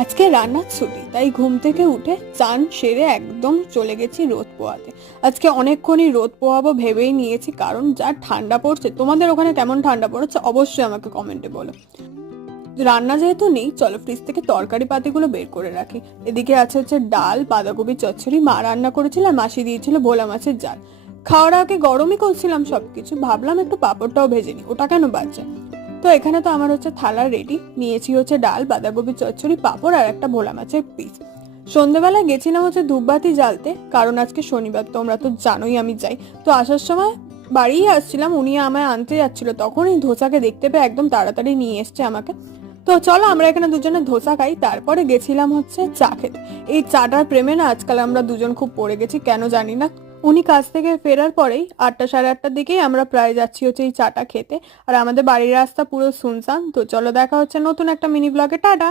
আজকে রান্নার ছুটি, তাই ঘুম থেকে উঠে চান সেরে একদম চলে গেছি রোদ পোহাতে। আজকে অনেকক্ষণই রোদ পোহাবো ভেবেই নিয়েছি, কারণ যা ঠান্ডা পড়ছে। তোমাদের ওখানে কেমন ঠান্ডা পড়েছে অবশ্যই আমাকে কমেন্টে বলো। রান্না যেহেতু নেই, চলো ফ্রিজ থেকে তরকারি পাতিগুলো বের করে রাখি। এদিকে হচ্ছে ডাল, বাঁধাকপি চচ্চড়ি মা রান্না করেছিল, আর মাসি দিয়েছিল ভোলা মাছের ঝাল। খাওয়ার আগে গরমই করছিলাম সবকিছু, ভাবলাম একটু পাঁপড়টাও ভেজে নি, ওটা কেন বাজে। তো এখানে তো আমার থালা রেডি, নিয়েছি ডাল, বাঁধাকপি চচ্চড়ি, পাঁপড় আর একটা ভোলা মাছের পিস। সন্ধ্যেবেলায় গেছিলাম ধূপবাতি জ্বালতে, কারণ আজকে শনিবার, তোমরা তো জানোই আমি যাই। তো আসার সময় বাড়িই আসছিলাম, উনি আমায় আনতে যাচ্ছিল, তখন এই ধোসাকে দেখতে পেয়ে একদম তাড়াতাড়ি নিয়ে এসছে আমাকে। তো চলো আমরা এখানে দুজনে ধোসা খাই, তারপরে গেছিলাম চা খেতে। এই চাটার প্রেমে না আজকাল আমরা দুজন খুব পড়ে গেছি, কেন জানি না। উনি কাজ থেকে ফেরার পরেই 8টা সাড়ে 8টার দিকেই আমরা প্রায় যাচ্ছি এই চাটা খেতে। আর আমাদের বাড়ির রাস্তা পুরো শুনশান। তো চলো দেখা হচ্ছে নতুন একটা মিনি ব্লগে, টাটা।